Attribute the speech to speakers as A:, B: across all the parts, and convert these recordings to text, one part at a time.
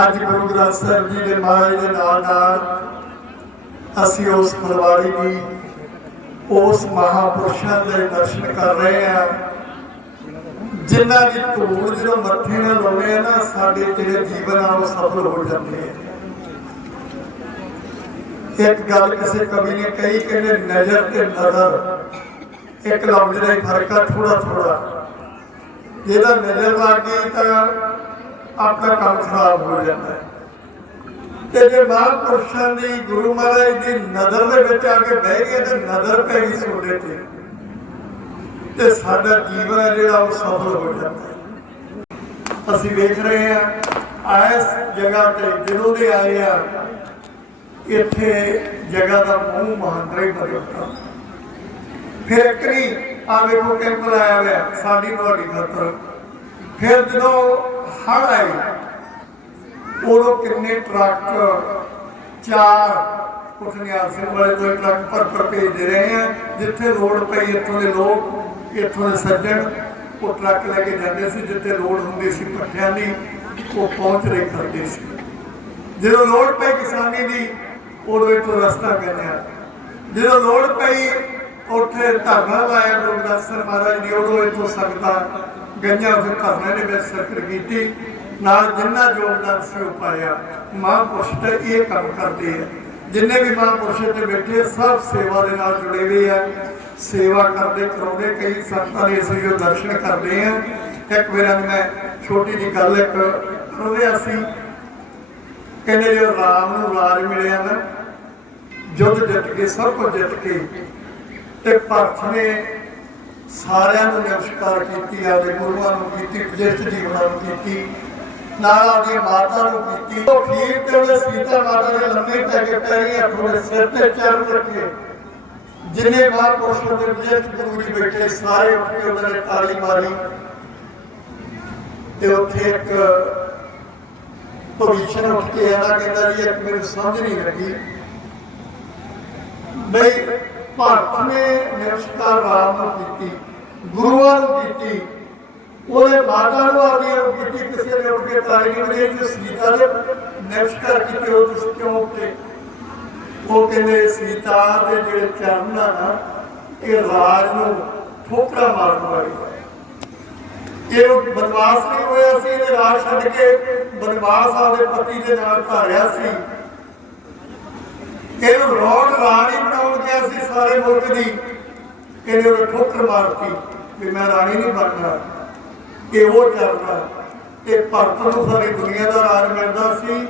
A: ਅੱਜ ਗੁਰੂ ਗ੍ਰੰਥ ਸਾਹਿਬ ਜੀ ਦੇ ਮਹਾਰਾਜ ਦੇ ਨਾਲ ਨਾਲ ਅਸੀਂ ਉਸ ਫਰਵਾੜੀ ਦੀ ਉਸ ਮਹਾਪੁਰਸ਼ਾਂ ਦੇ ਦਰਸ਼ਨ ਕਰ ਰਹੇ ਹਾਂ। ਜਿਨ੍ਹਾਂ ਦੀ ਧੂੜ ਜਦੋਂ ਮੱਥੇ ਨਾਲ ਲਾਉਂਦੇ ਆ ਨਾ, ਸਾਡੇ ਜਿਹੜੇ ਜੀਵਨ ਆ ਉਹ ਸਫਲ ਹੋ ਜਾਂਦੇ ਆ। ਇੱਕ ਗੱਲ ਕਿਸੇ ਕਵੀ ਨੇ ਕਹੀ, ਕਹਿੰਦੇ ਨਜ਼ਰ ਤੇ ਨਜ਼ਰ। ਇੱਕ ਲਫ਼ਜ਼ ਦਾ ਹੀ ਫ਼ਰਕ ਆ ਥੋੜਾ ਥੋੜਾ ਜਿਹਦਾ ਨਜ਼ਰ ਲੱਗ ਗਈ ਤਾਂ ਆਪਣਾ ਕੰਮ ਖਰਾਬ ਹੋ ਜਾਂਦਾ ਹੈ। ਤੇ ਜੇ ਮਹਾਂਪੁਰਸ਼ਾਂ ਦੀ ਗੁਰੂ ਮਹਾਰਾਜ ਦੀ ਨਜ਼ਰ ਦੇ ਵਿੱਚ ਆ ਕੇ ਬਹਿ ਗਏ ਤੇ ਨਜ਼ਰ ਪੈ ਗਈ ਸੋਡੇ ਤੇ ਤੇ ਸਾਡਾ ਜੀਵਨ ਹੈ ਜਿਹੜਾ ਉਹ ਸਫਲ ਹੋ ਜਾਂਦਾ ਅਸੀਂ ਵੇਖ ਰਹੇ ਹਾਂ ਇਸ ਜਗ੍ਹਾ ਤੇ ਜਦੋਂ ਦੇ ਆਏ ਆ, ਇੱਥੇ ਜਗ੍ਹਾ ਦਾ ਮੂੰਹ ਮਹਾਂਦਰੇ ਬਦਲਦਾ ਫਿਰ ਇੱਕਰੀ ਆ ਵੇਖੋ ਕੈਂਪ ਲਾਇਆ ਹੋਇਆ, ਸਾਡੀ ਤੁਹਾਡੀ ਖਾਤਰ। ਫਿਰ ਜਦੋਂ ਹੜ ਆਏ। ਉਦੋਂ ਕਿੰਨੇ ਟਰੱਕ, ਚਾਰ ਕੁਠਨਿਆਰ ਸਿੰਘ ਵਾਲੇ ਦੋ ਟਰੱਕ ਪਰ ਪਰ ਭੇਜਦੇ ਰਹੇ ਆ। ਜਿੱਥੇ ਲੋੜ ਪਈ, ਇੱਥੋਂ ਦੇ ਲੋਕ, ਇੱਥੋਂ ਦੇ ਸੱਜਣ, ਉਹ ਟਰੱਕ ਲੈ ਕੇ ਜਾਂਦੇ ਸੀ, ਜਿੱਥੇ ਲੋੜ ਹੁੰਦੀ ਸੀ ਪੱਠਿਆਂ ਦੀ, ਉਹ ਪਹੁੰਚ ਰਹੇ ਕਰਦੇ ਸੀ। ਜਦੋਂ ਲੋੜ ਪਈ ਕਿਸਾਨੀ ਦੀ, ਉਦੋਂ ਇੱਥੋਂ ਰਸਤਾ ਬਣਿਆ ਜਦੋਂ ਲੋੜ ਪਈ, ਉੱਥੇ ਧਰਨਾ ਲਾਇਆ ਗੁਰੂ ਮਹਾਰਾਜ ਨੇ, ਉਦੋਂ ਇੱਥੋਂ ਸੰਗਤਾਂ ਗਈਆਂ ਫਿਰ ਧਰਨੇ ਦੇ ਵਿੱਚ ਸਰਕਟ ਕੀਤੀ ਨਾਲ ਜਿੰਨਾ ਯੋਗਦਾਨ ਸੀ ਉਹ ਪਾਇਆ, ਮਹਾਂਪੁਰਸ਼ ਤੇ ਇਹ ਕੰਮ ਕਰਦੇ ਆ। ਜਿੰਨੇ ਵੀ ਮਹਾਂਪੁਰਸ਼ ਇੱਥੇ ਬੈਠੇ ਸਭ ਸੇਵਾ ਦੇ ਨਾਲ ਜੁੜੇ ਹੋਏ ਆ। ਸੇਵਾ ਕਰਦੇ, ਕਰਾਉਂਦੇ, ਕਈ ਸੰਤਾਂ ਦੇ ਅਸੀਂ ਜੋ ਦਰਸ਼ਨ ਕਰਦੇ ਆ। ਇੱਕ ਵੇਰਾ ਮੈਂ ਛੋਟੀ ਜੀ ਗੱਲ ਇੱਕ ਸੁਣਿਆ ਸੀ ਕਹਿੰਦੇ ਜੋ ਰਾਮ ਨੂੰ ਰਾਜ ਮਿਲਿਆ ਨਾ, ਜੁੱਧ ਜਿੱਤ ਕੇ, ਸਭ ਕੁਝ ਜਿੱਤ ਕੇ, ਤੇ ਭਰਤ ਨੇ ਸਾਰਿਆਂ ਨੂੰ ਨਮਸਕਾਰ ਕੀਤੀ, ਆਪਦੇ ਗੁਰੂਆਂ ਨੂੰ ਕੀਤੀ ਵਿਜਿਤ ਜੀਵਨਾਂ ਨੂੰ ਕੀਤੀ, ਨਾਲ ਆਪਦੀ ਮਾਤਾ ਨੂੰ ਕੀਤੀ। ਉਹ ਖੀਰ ਤੇ ਉਹਦੇ ਸੀਤਾ ਮਾਤਾ ਦੇ ਲੰਮੇ ਪੈ ਕੇ ਪੈਰੀਆਂ ਥੋੜੇ ਸਿਰ ਤੇ ਚਰਨ ਰੱਖੇ। ਜਿੰਨੇ ਮਹਾਂਪੁਰਸ਼ਾਂ ਦੇ ਵਿਜਿਤ ਗੁਰੂ ਜੀ ਬੈਠੇ, ਸਾਰੇ ਉੱਠ ਕੇ ਉਹਨਾਂ ਨੇ ਤਾਲੀ ਮਾਰੀ। ਤੇ ਉੱਥੇ ਇੱਕ ਭਵਿਸ਼ਨ ਉੱਠ ਕੇ ਆਣਾ ਕਹਿੰਦਾ ਜੀ, ਇੱਕ ਮੈਨੂੰ ਸਮਝ ਨਹੀਂ ਲੱਗੀ। ਬਈ ਭਾਰਤ ਨੇ ਨਿਰਸ਼ਕਾਰ ਰਾਮ ਕੀਤੀ ਗੁਰੂਆਂ ਕੀਤੀ, ਉਹਦੇ ਮਾਤਾ ਨੂੰ ਕੀਤੀ, ਕਿਸੇ ਨੇ ਉੱਠ ਕੇ ਤਾਲੀ ਨਹੀਂ ਮਾਰੀ ਸੀਤਾ ਦੇ ਨਿਰਸ਼ਕਾਰ ਕੀਤੇ, ਉਹ ਤੁਸੀਂ ਕਿਉਂ ਉੱਠੇ? ਉਹ ਕਹਿੰਦੇ ਸੀਤਾ ਦੇ ਜਿਹੜੇ ਚਰਨ ਆ ਨਾ, ਇਹ ਰਾਜ ਨੂੰ ਠੋਕਰਾ ਮਾਰਨ ਵਾਲੀ ਇਹ ਬਨਵਾਸ ਨਹੀਂ ਹੋਇਆ ਸੀ, ਇਹਨੇ ਰਾਜ ਛੱਡ ਕੇ ਬਨਵਾਸ ਆਪਦੇ ਪਤੀ ਦੇ ਨਾਲ ਧਾਰਿਆ ਸੀ। ਇਹਨੂੰ ਰੋਡ ਰਾਣੀ ਬਣਾਉਣ ਗਿਆ ਸਾਰੇ ਮੁਲਕ ਦੀ ਇਹਨੇ ਉਹ ਠੋਕਰ ਮਾਰਤੀ ਵੀ ਮੈਂ ਰਾਣੀ ਨਹੀਂ ਬਣਨਾ ਇਹ ਉਹ ਚੱਲਦਾ। ਤੇ ਭਰਤ ਨੂੰ ਸਾਰੀ ਦੁਨੀਆ ਦਾ ਰਾਜ ਮਿਲਦਾ ਸੀ,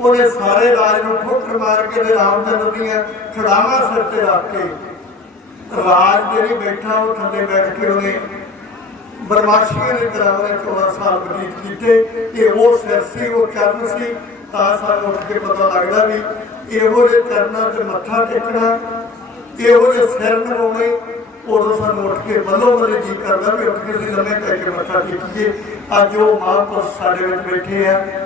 A: ਉਹਨੇ ਸਾਰੇ ਰਾਜ ਨੂੰ ਠੋਕਰ ਮਾਰ ਕੇ ਤੇ ਰਾਮਚੰਦਰ ਦੀਆਂ ਛੜਾਵਾਂ ਸਿਰ ਤੇ ਰੱਖ ਕੇ ਰਾਜ ਜਿਹੜੀ ਬੈਠਾ, ਉਹ ਥੱਲੇ ਬੈਠ ਕੇ ਉਹਨੇ ਬਰਮਾਸ਼ੀਆਂ ਨੇ ਕਰਾਉਣੇ 14 ਸਾਲ ਬਤੀਤ ਕੀਤੇ ਕਿ ਉਹ ਸਿਰ ਸੀ, ਉਹ ਚਰਨ ਸੀ, ਤਾਂ ਸਾਨੂੰ ਉੱਠ ਕੇ ਪਤਾ ਲੱਗਦਾ ਵੀ ਇਹੋ ਜਿਹੇ ਚਰਨਾਂ 'ਚ ਮੱਥਾ ਟੇਕਣਾ ਇਹੋ ਜਿਹੇ ਸਿਰ ਨਵਾਉਣੇ ਉਦੋਂ ਸਾਨੂੰ ਉੱਠ ਕੇ ਬੱਲੋ ਬੱਲੇ ਜੀ ਕਰਦਾ ਵੀ ਉੱਠ ਕੇ ਅਸੀਂ ਲੰਮੇ ਪੈ ਕੇ ਮੱਥਾ ਟੇਕੀਏ। ਅੱਜ ਉਹ ਮਹਾਂਪੁਰਸ਼ ਸਾਡੇ ਵਿੱਚ ਬੈਠੇ ਆ।